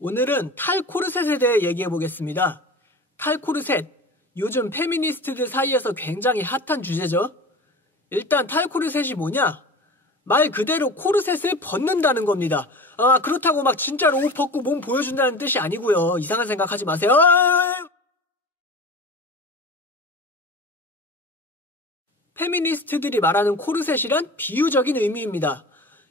오늘은 탈코르셋에 대해 얘기해 보겠습니다. 탈코르셋, 요즘 페미니스트들 사이에서 굉장히 핫한 주제죠. 일단 탈코르셋이 뭐냐? 말 그대로 코르셋을 벗는다는 겁니다. 그렇다고 막 진짜로 옷 벗고 몸 보여준다는 뜻이 아니고요. 이상한 생각하지 마세요. 페미니스트들이 말하는 코르셋이란 비유적인 의미입니다.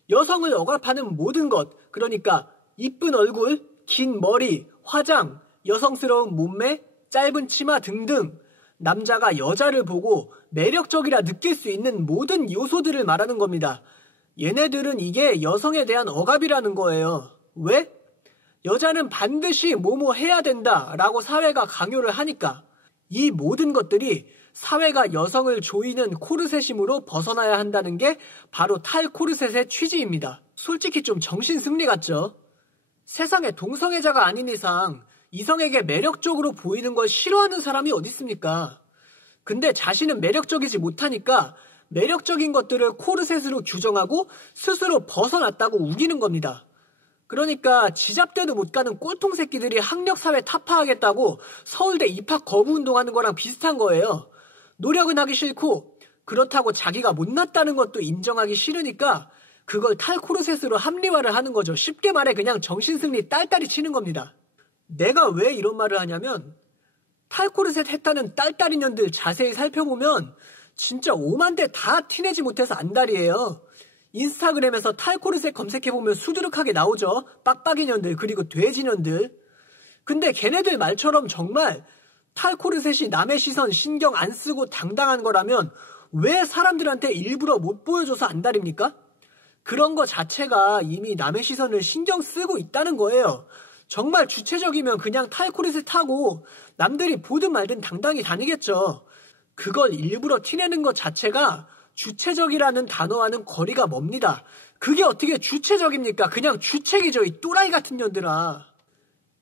여성을 억압하는 모든 것, 그러니까 이쁜 얼굴, 긴 머리, 화장, 여성스러운 몸매, 짧은 치마 등등 남자가 여자를 보고 매력적이라 느낄 수 있는 모든 요소들을 말하는 겁니다. 얘네들은 이게 여성에 대한 억압이라는 거예요. 왜? 여자는 반드시 뭐뭐 해야 된다라고 사회가 강요를 하니까 이 모든 것들이 사회가 여성을 조이는 코르셋임으로 벗어나야 한다는 게 바로 탈코르셋의 취지입니다. 솔직히 좀 정신승리 같죠? 세상에 동성애자가 아닌 이상 이성에게 매력적으로 보이는 걸 싫어하는 사람이 어디 있습니까? 근데 자신은 매력적이지 못하니까 매력적인 것들을 코르셋으로 규정하고 스스로 벗어났다고 우기는 겁니다. 그러니까 지잡대도 못 가는 꼴통 새끼들이 학력사회 타파하겠다고 서울대 입학 거부 운동하는 거랑 비슷한 거예요. 노력은 하기 싫고 그렇다고 자기가 못났다는 것도 인정하기 싫으니까 그걸 탈코르셋으로 합리화를 하는 거죠. 쉽게 말해 그냥 정신승리 딸딸이 치는 겁니다. 내가 왜 이런 말을 하냐면 탈코르셋 했다는 딸딸이 년들 자세히 살펴보면 진짜 5만 대 다 티내지 못해서 안달이에요. 인스타그램에서 탈코르셋 검색해보면 수두룩하게 나오죠. 빡빡이 년들 그리고 돼지 년들. 근데 걔네들 말처럼 정말 탈코르셋이 남의 시선 신경 안 쓰고 당당한 거라면 왜 사람들한테 일부러 못 보여줘서 안달입니까? 그런 거 자체가 이미 남의 시선을 신경 쓰고 있다는 거예요. 정말 주체적이면 그냥 탈코르셋 하고 남들이 보든 말든 당당히 다니겠죠. 그걸 일부러 티내는 것 자체가 주체적이라는 단어와는 거리가 멉니다. 그게 어떻게 주체적입니까? 그냥 주책이죠, 이 또라이 같은 년들아.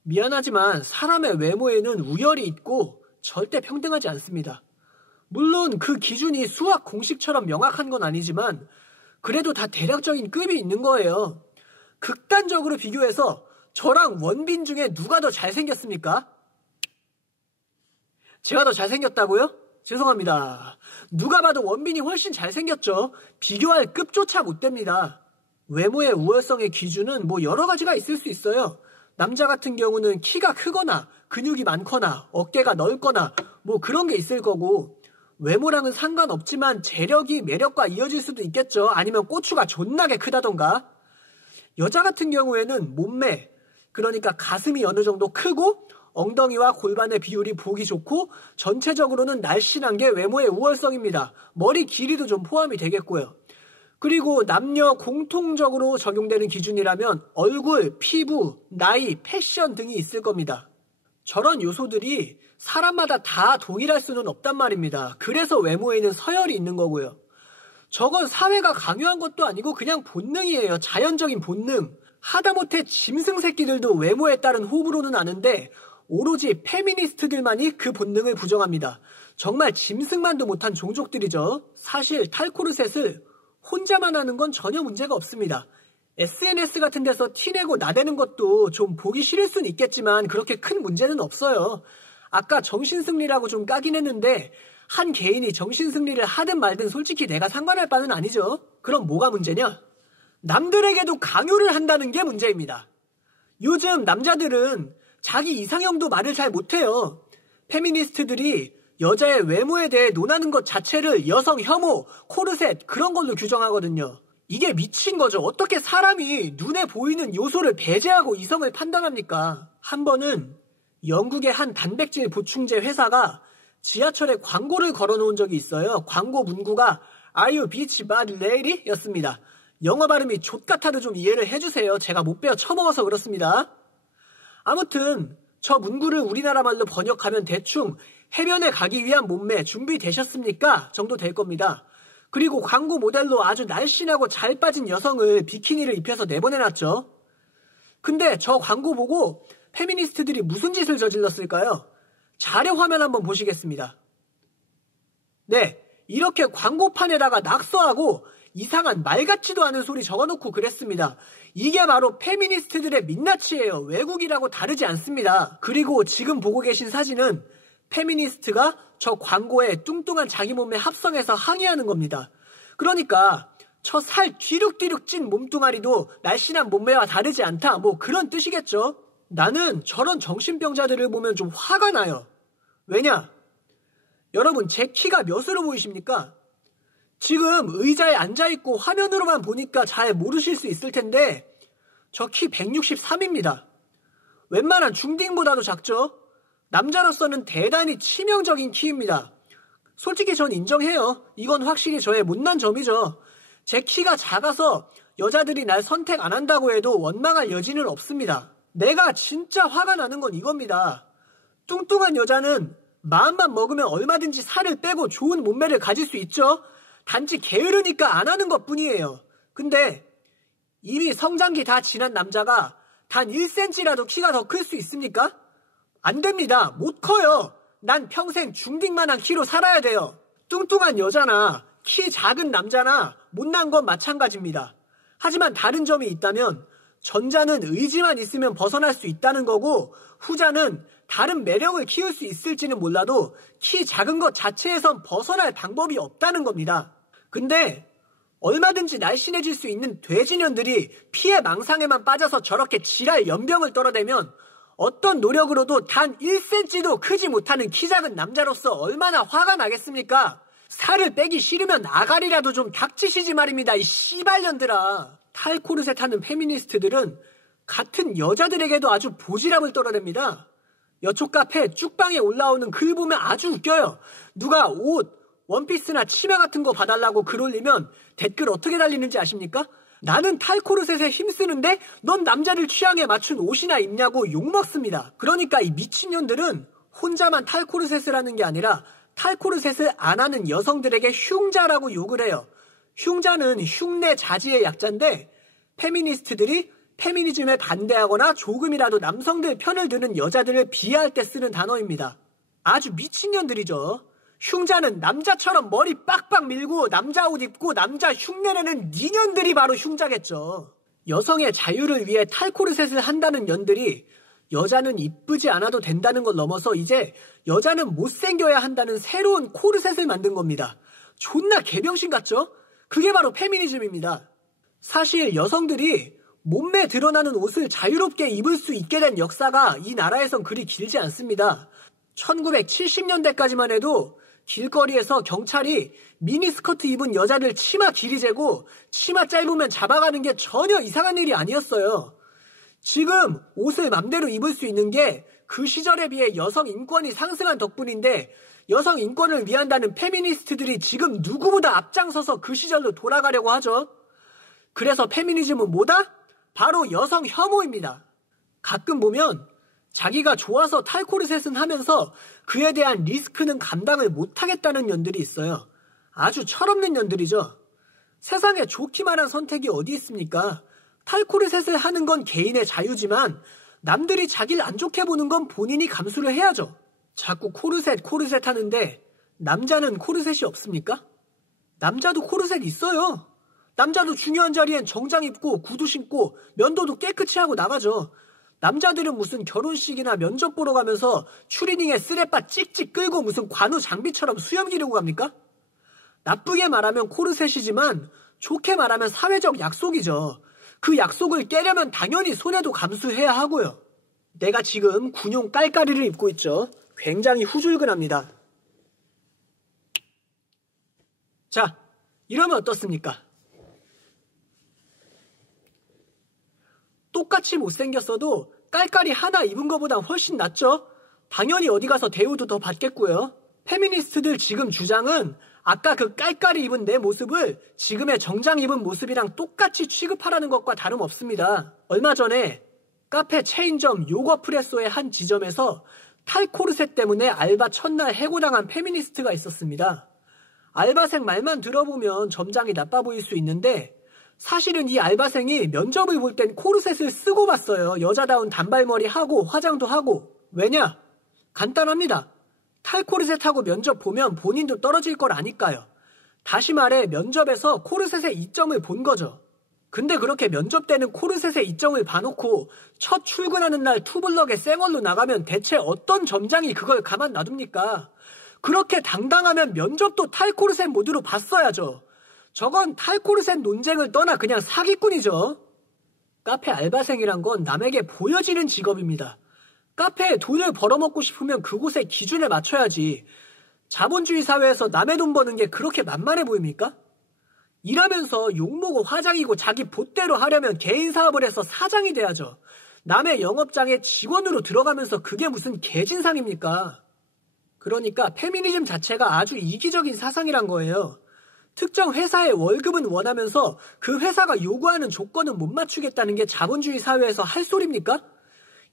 미안하지만 사람의 외모에는 우열이 있고 절대 평등하지 않습니다. 물론 그 기준이 수학 공식처럼 명확한 건 아니지만 그래도 다 대략적인 급이 있는 거예요. 극단적으로 비교해서 저랑 원빈 중에 누가 더 잘생겼습니까? 제가 더 잘생겼다고요? 죄송합니다. 누가 봐도 원빈이 훨씬 잘생겼죠. 비교할 급조차 못 됩니다. 외모의 우월성의 기준은 뭐 여러 가지가 있을 수 있어요. 남자 같은 경우는 키가 크거나 근육이 많거나 어깨가 넓거나 뭐 그런 게 있을 거고 외모랑은 상관없지만 재력이 매력과 이어질 수도 있겠죠. 아니면 고추가 존나게 크다던가. 여자 같은 경우에는 몸매, 그러니까 가슴이 어느 정도 크고 엉덩이와 골반의 비율이 보기 좋고 전체적으로는 날씬한 게 외모의 우월성입니다. 머리 길이도 좀 포함이 되겠고요. 그리고 남녀 공통적으로 적용되는 기준이라면 얼굴, 피부, 나이, 패션 등이 있을 겁니다. 저런 요소들이 사람마다 다 동일할 수는 없단 말입니다. 그래서 외모에는 서열이 있는 거고요. 저건 사회가 강요한 것도 아니고 그냥 본능이에요. 자연적인 본능. 하다못해 짐승 새끼들도 외모에 따른 호불호는 아는데 오로지 페미니스트들만이 그 본능을 부정합니다. 정말 짐승만도 못한 종족들이죠. 사실 탈코르셋을 혼자만 하는 건 전혀 문제가 없습니다. SNS 같은 데서 티내고 나대는 것도 좀 보기 싫을 수는 있겠지만 그렇게 큰 문제는 없어요. 아까 정신승리라고 좀 까긴 했는데 한 개인이 정신승리를 하든 말든 솔직히 내가 상관할 바는 아니죠. 그럼 뭐가 문제냐? 남들에게도 강요를 한다는 게 문제입니다. 요즘 남자들은 자기 이상형도 말을 잘 못해요. 페미니스트들이 여자의 외모에 대해 논하는 것 자체를 여성 혐오, 코르셋 그런 걸로 규정하거든요. 이게 미친 거죠. 어떻게 사람이 눈에 보이는 요소를 배제하고 이성을 판단합니까? 한 번은 영국의 한 단백질 보충제 회사가 지하철에 광고를 걸어놓은 적이 있어요. 광고 문구가 Are you beach body lady? 였습니다. 영어 발음이 족같아도 좀 이해를 해주세요. 제가 못 배워 처먹어서 그렇습니다. 아무튼 저 문구를 우리나라 말로 번역하면 대충 해변에 가기 위한 몸매 준비되셨습니까? 정도 될 겁니다. 그리고 광고 모델로 아주 날씬하고 잘 빠진 여성을 비키니를 입혀서 내보내놨죠. 근데 저 광고 보고 페미니스트들이 무슨 짓을 저질렀을까요? 자료 화면 한번 보시겠습니다. 네, 이렇게 광고판에다가 낙서하고 이상한 말 같지도 않은 소리 적어놓고 그랬습니다. 이게 바로 페미니스트들의 민낯이에요. 외국이라고 다르지 않습니다. 그리고 지금 보고 계신 사진은 페미니스트가 저 광고에 뚱뚱한 자기 몸매 합성해서 항의하는 겁니다. 그러니까 저 살 뒤룩뒤룩 찐 몸뚱아리도 날씬한 몸매와 다르지 않다, 뭐 그런 뜻이겠죠. 나는 저런 정신병자들을 보면 좀 화가 나요. 왜냐? 여러분, 제 키가 몇으로 보이십니까? 지금 의자에 앉아있고 화면으로만 보니까 잘 모르실 수 있을 텐데 저 키 163입니다. 웬만한 중딩보다도 작죠? 남자로서는 대단히 치명적인 키입니다. 솔직히 전 인정해요. 이건 확실히 저의 못난 점이죠. 제 키가 작아서 여자들이 날 선택 안 한다고 해도 원망할 여지는 없습니다. 내가 진짜 화가 나는 건 이겁니다. 뚱뚱한 여자는 마음만 먹으면 얼마든지 살을 빼고 좋은 몸매를 가질 수 있죠. 단지 게으르니까 안 하는 것 뿐이에요. 근데 이미 성장기 다 지난 남자가 단 1cm라도 키가 더 클 수 있습니까? 안 됩니다. 못 커요. 난 평생 중딩만한 키로 살아야 돼요. 뚱뚱한 여자나 키 작은 남자나 못난 건 마찬가지입니다. 하지만 다른 점이 있다면 전자는 의지만 있으면 벗어날 수 있다는 거고 후자는 다른 매력을 키울 수 있을지는 몰라도 키 작은 것 자체에선 벗어날 방법이 없다는 겁니다. 근데 얼마든지 날씬해질 수 있는 돼지년들이 피해 망상에만 빠져서 저렇게 지랄 연병을 떨어대면 어떤 노력으로도 단 1cm도 크지 못하는 키 작은 남자로서 얼마나 화가 나겠습니까? 살을 빼기 싫으면 아가리라도 좀 닥치시지 말입니다. 이 씨발년들아. 탈코르셋 하는 페미니스트들은 같은 여자들에게도 아주 보지랖을 떨어댑니다. 여초 카페 쭉방에 올라오는 글 보면 아주 웃겨요. 누가 옷, 원피스나 치마 같은 거 봐달라고 글 올리면 댓글 어떻게 달리는지 아십니까? 나는 탈코르셋에 힘쓰는데 넌 남자를 취향에 맞춘 옷이나 입냐고 욕먹습니다. 그러니까 이 미친년들은 혼자만 탈코르셋을 하는 게 아니라 탈코르셋을 안 하는 여성들에게 흉자라고 욕을 해요. 흉자는 흉내 자지의 약자인데 페미니스트들이 페미니즘에 반대하거나 조금이라도 남성들 편을 드는 여자들을 비하할 때 쓰는 단어입니다. 아주 미친년들이죠. 흉자는 남자처럼 머리 빡빡 밀고 남자 옷 입고 남자 흉내내는 니년들이 바로 흉자겠죠. 여성의 자유를 위해 탈코르셋을 한다는 년들이 여자는 이쁘지 않아도 된다는 걸 넘어서 이제 여자는 못생겨야 한다는 새로운 코르셋을 만든 겁니다. 존나 개병신 같죠? 그게 바로 페미니즘입니다. 사실 여성들이 몸매 드러나는 옷을 자유롭게 입을 수 있게 된 역사가 이 나라에선 그리 길지 않습니다. 1970년대까지만 해도 길거리에서 경찰이 미니스커트 입은 여자를 치마 길이 재고 치마 짧으면 잡아가는 게 전혀 이상한 일이 아니었어요. 지금 옷을 맘대로 입을 수 있는 게 그 시절에 비해 여성 인권이 상승한 덕분인데 여성 인권을 위한다는 페미니스트들이 지금 누구보다 앞장서서 그 시절로 돌아가려고 하죠. 그래서 페미니즘은 뭐다? 바로 여성 혐오입니다. 가끔 보면 자기가 좋아서 탈코르셋은 하면서 그에 대한 리스크는 감당을 못하겠다는 년들이 있어요. 아주 철없는 년들이죠. 세상에 좋기만 한 선택이 어디 있습니까? 탈코르셋을 하는 건 개인의 자유지만 남들이 자기를 안 좋게 보는 건 본인이 감수를 해야죠. 자꾸 코르셋 하는데 남자는 코르셋이 없습니까? 남자도 코르셋 있어요. 남자도 중요한 자리엔 정장 입고 구두 신고 면도도 깨끗이 하고 나가죠. 남자들은 무슨 결혼식이나 면접 보러 가면서 추리닝에 쓰레빠 찍찍 끌고 무슨 관우 장비처럼 수염 기르고 갑니까? 나쁘게 말하면 코르셋이지만 좋게 말하면 사회적 약속이죠. 그 약속을 깨려면 당연히 손해도 감수해야 하고요. 내가 지금 군용 깔깔이를 입고 있죠. 굉장히 후줄근합니다. 자, 이러면 어떻습니까? 똑같이 못생겼어도 깔깔이 하나 입은 것보단 훨씬 낫죠? 당연히 어디 가서 대우도 더 받겠고요. 페미니스트들 지금 주장은 아까 그 깔깔이 입은 내 모습을 지금의 정장 입은 모습이랑 똑같이 취급하라는 것과 다름없습니다. 얼마 전에 카페 체인점 요거프레소의 한 지점에서 탈코르셋 때문에 알바 첫날 해고당한 페미니스트가 있었습니다. 알바생 말만 들어보면 점장이 나빠 보일 수 있는데 사실은 이 알바생이 면접을 볼 땐 코르셋을 쓰고 봤어요. 여자다운 단발머리 하고 화장도 하고. 왜냐? 간단합니다. 탈코르셋하고 면접 보면 본인도 떨어질 걸 아니까요. 다시 말해 면접에서 코르셋의 이점을 본 거죠. 근데 그렇게 면접 때는 코르셋의 이점을 봐놓고 첫 출근하는 날 투블럭에 쌩얼로 나가면 대체 어떤 점장이 그걸 가만 놔둡니까? 그렇게 당당하면 면접도 탈코르셋 모드로 봤어야죠. 저건 탈코르셋 논쟁을 떠나 그냥 사기꾼이죠. 카페 알바생이란 건 남에게 보여지는 직업입니다. 카페에 돈을 벌어먹고 싶으면 그곳의 기준에 맞춰야지. 자본주의 사회에서 남의 돈 버는 게 그렇게 만만해 보입니까? 일하면서 욕먹고 화장이고 자기 봇대로 하려면 개인 사업을 해서 사장이 돼야죠. 남의 영업장에 직원으로 들어가면서 그게 무슨 개진상입니까? 그러니까 페미니즘 자체가 아주 이기적인 사상이란 거예요. 특정 회사의 월급은 원하면서 그 회사가 요구하는 조건은 못 맞추겠다는 게 자본주의 사회에서 할 소리입니까?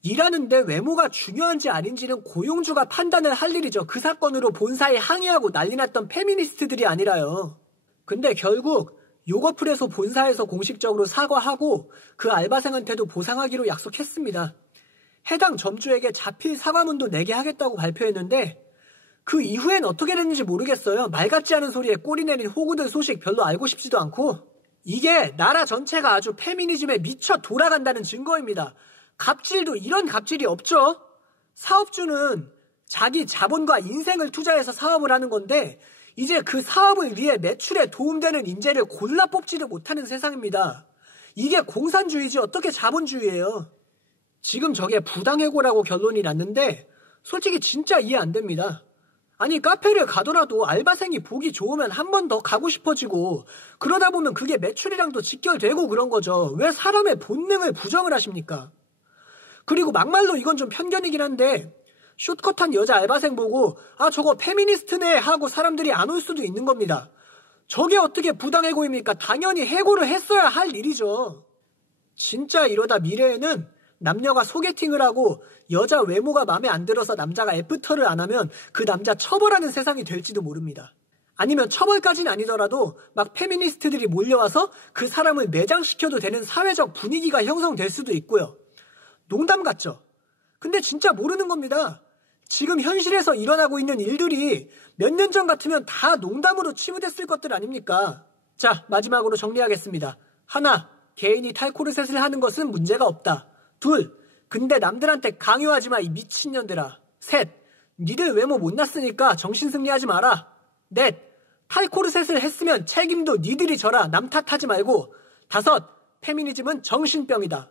일하는데 외모가 중요한지 아닌지는 고용주가 판단을 할 일이죠. 그 사건으로 본사에 항의하고 난리 났던 페미니스트들이 아니라요. 근데 결국 요거풀에서 본사에서 공식적으로 사과하고 그 알바생한테도 보상하기로 약속했습니다. 해당 점주에게 자필 사과문도 내게 하겠다고 발표했는데 그 이후엔 어떻게 됐는지 모르겠어요. 말 같지 않은 소리에 꼬리 내린 호구들 소식 별로 알고 싶지도 않고. 이게 나라 전체가 아주 페미니즘에 미쳐 돌아간다는 증거입니다. 갑질도 이런 갑질이 없죠. 사업주는 자기 자본과 인생을 투자해서 사업을 하는 건데 이제 그 사업을 위해 매출에 도움되는 인재를 골라 뽑지도 못하는 세상입니다. 이게 공산주의지 어떻게 자본주의예요. 지금 저게 부당해고라고 결론이 났는데 솔직히 진짜 이해 안 됩니다. 아니 카페를 가더라도 알바생이 보기 좋으면 한 번 더 가고 싶어지고 그러다 보면 그게 매출이랑도 직결되고 그런 거죠. 왜 사람의 본능을 부정을 하십니까? 그리고 막말로 이건 좀 편견이긴 한데 숏컷한 여자 알바생 보고 아 저거 페미니스트네 하고 사람들이 안 올 수도 있는 겁니다. 저게 어떻게 부당해고입니까? 당연히 해고를 했어야 할 일이죠. 진짜 이러다 미래에는 남녀가 소개팅을 하고 여자 외모가 마음에 안 들어서 남자가 애프터를 안 하면 그 남자 처벌하는 세상이 될지도 모릅니다. 아니면 처벌까지는 아니더라도 막 페미니스트들이 몰려와서 그 사람을 매장시켜도 되는 사회적 분위기가 형성될 수도 있고요. 농담 같죠? 근데 진짜 모르는 겁니다. 지금 현실에서 일어나고 있는 일들이 몇 년 전 같으면 다 농담으로 치부됐을 것들 아닙니까? 자, 마지막으로 정리하겠습니다. 하나, 개인이 탈코르셋을 하는 것은 문제가 없다. 둘, 근데 남들한테 강요하지 마, 이 미친년들아. 셋, 니들 외모 못났으니까 정신승리하지 마라. 넷, 탈코르셋을 했으면 책임도 니들이 져라. 남 탓하지 말고. 다섯, 페미니즘은 정신병이다.